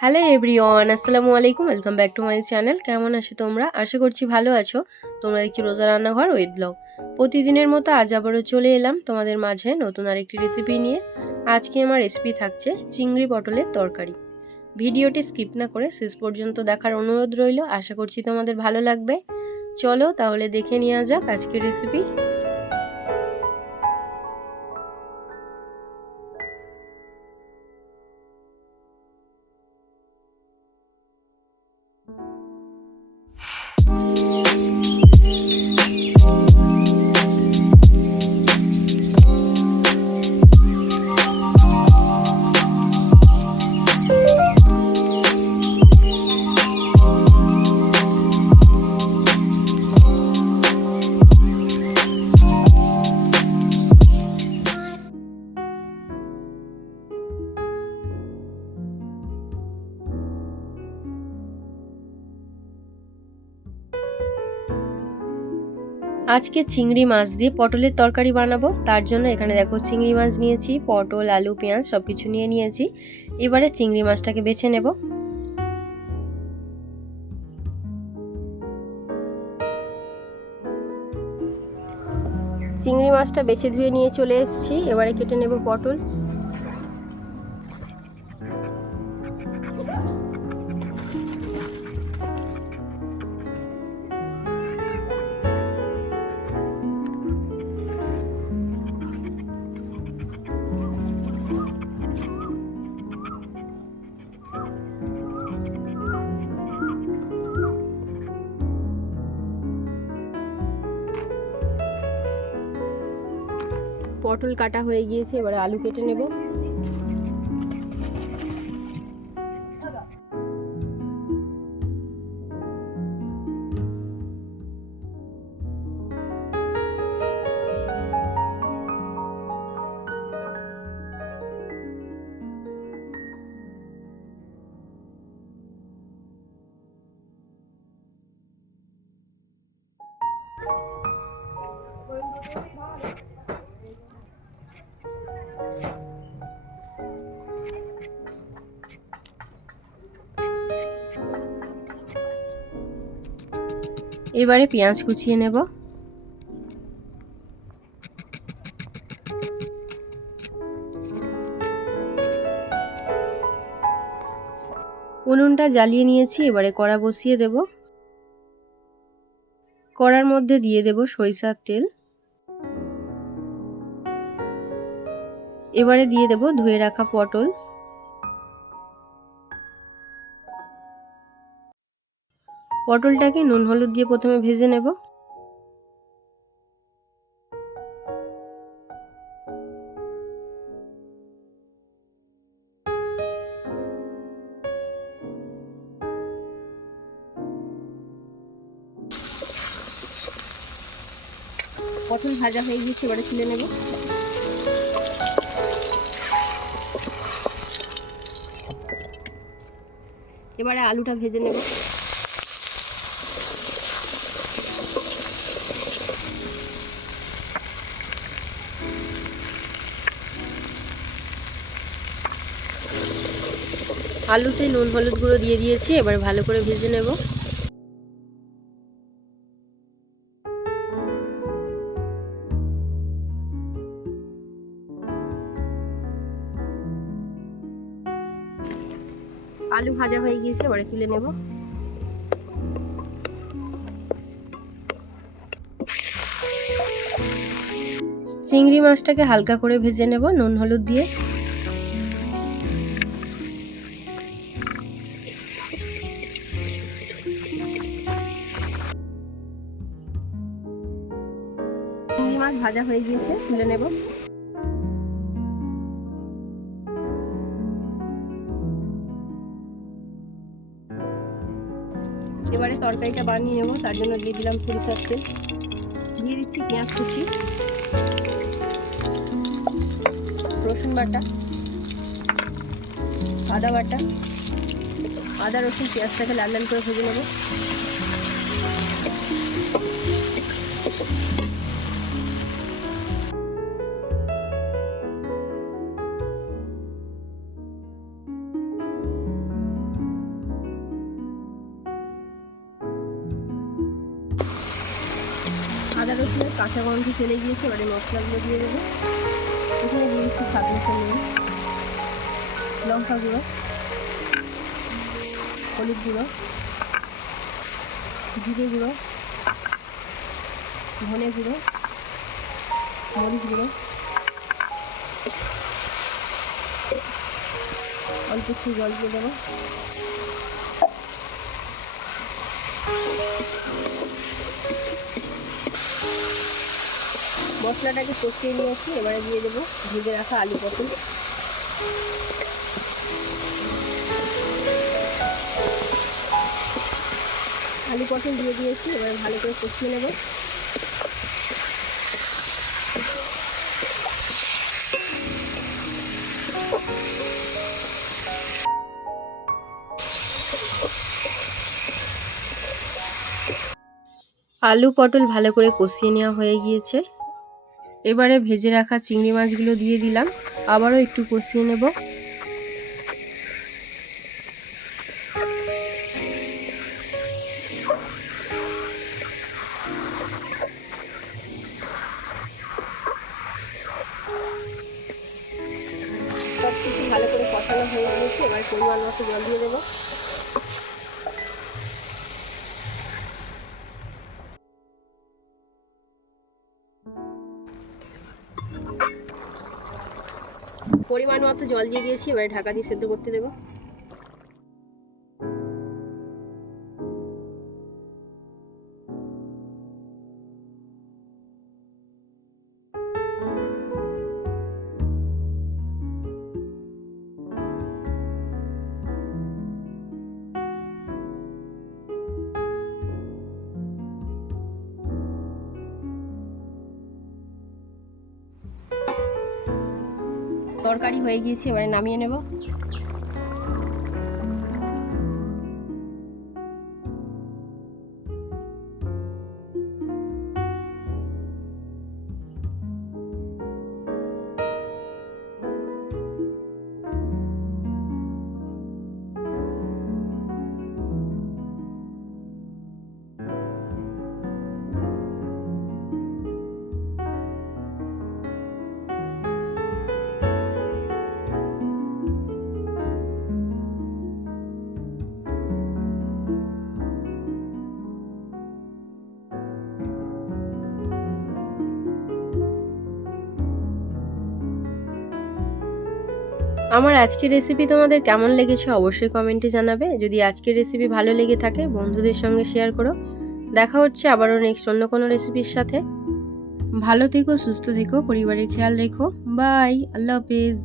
Hello everyone, আসসালামু আলাইকুম। Welcome back to my channel. কেমন আছো তোমরা? আশা করছি ভালো আছো। তোমরা দেখছি রোজা রান্নাঘর উইথ ব্লগ। প্রতিদিনের মতো আজ আবারও চলে এলাম তোমাদের মাঝে নতুন আরেকটি রেসিপি নিয়ে। আজকে আমার রেসিপি থাকছে চিংড়ি পটলের তরকারি। ভিডিওটি স্কিপ না করে শেষ পর্যন্ত দেখার অনুরোধ রইল। আশা করছি তোমাদের ভালো লাগবে। চলো তাহলে দেখে নেওয়া যাক আজকের রেসিপি। আজকে চিংড়ি মাছ দিয়ে পটলের তরকারি বানাবো। তার জন্য এখানে দেখো চিংড়ি মাছ নিয়েছি, পটল, আলু, পেঁয়াজ সবকিছু নিয়ে নিয়েছি। এবারে চিংড়ি মাছটাকে বেছে নেব। চিংড়ি মাছটা বেছে ধুয়ে নিয়ে চলে এসেছি। এবারে কেটে নেব পটল। পটল কাটা হয়ে গিয়েছে, এবারে আলু কেটে নেব। এবারে পেঁয়াজ কুচিয়ে নেব। উনুনটা জ্বালিয়ে নিয়েছি, এবারে কড়া বসিয়ে দেব। কড়ার মধ্যে দিয়ে দেব সরিষার তেল। এবারে দিয়ে দেব ধুয়ে রাখা পটল। পটলটাকে নুন হলুদ দিয়ে প্রথমে ভেজে নেব। পটল ভাজা হয়ে গিয়েছে, এবারে তুলে নেব। এবারে আলুটা ভেজে নেব। আলুতে নুন হলুদ গুঁড়ো দিয়ে দিয়েছি, এবার ভালো করে ভেজে নেব। আলু ভাজা হয়ে গিয়েছে, এবারে তুলে নেব। চিংড়ি মাছটাকে হালকা করে ভেজে নেব নুন হলুদ দিয়ে। চিংড়ি মাছ ভাজা হয়ে গিয়েছে, তুলে নেব। এবারে তরকারিটা বানিয়ে নেব। তার জন্য দিয়ে দিলাম সরিষার তেল, দিয়ে দিচ্ছি পেঁয়াজ কুচি, রসুন বাটা, আদা বাটা। আদা রসুন পেঁয়াজটাকে লাল লাল করে ভেজে নেব। রসুনের কাঁচা গন্ধ চলে গিয়েছে, এবারে মশলাগুলো দিয়ে দেবো। এখানে দিয়ে দিচ্ছি স্বাদ মতো নুন, লঙ্কা গুঁড়ো, হলুদ গুঁড়ো, জিরে গুঁড়ো, ধনে গুঁড়ো, মরিচ গুঁড়ো, অল্প একটু জল দিয়ে দেবো। মশলাটাকে কষিয়ে নিয়েছি, এবারে দিয়ে দেবো ভেজে রাখা আলু পটল। আলু পটল দিয়ে দিয়েছি, এবারে ভালো করে কষিয়ে নেব। আলু পটল ভালো করে কষিয়ে নেওয়া হয়ে গিয়েছে, এবারে ভেজে রাখা চিংড়ি মাছগুলো দিয়ে দিলাম, আবারও একটু কষিয়ে নেব। সব কিছু ভালো করে কষানো হয়ে গিয়েছে, এবার পরিমাণ মতো জল দিয়ে দেবো। পরিমাণ মতো জল দিয়ে দিয়েছি, এবারে ঢাকা দিয়ে সেদ্ধ করতে দেবো। তরকারি হয়ে গিয়েছে, এবারে নামিয়ে নেব। আমার আজকের রেসিপি তোমাদের কেমন লেগেছে অবশ্যই কমেন্টে জানাবে। যদি আজকের রেসিপি ভালো লেগে থাকে বন্ধুদের সঙ্গে শেয়ার করো। দেখা হচ্ছে আবারও নেক্সট অন্য কোনো রেসিপির সাথে। ভালো থেকো, সুস্থ থেকো, পরিবারের খেয়াল রেখো। বাই, আল্লাহ হাফেজ।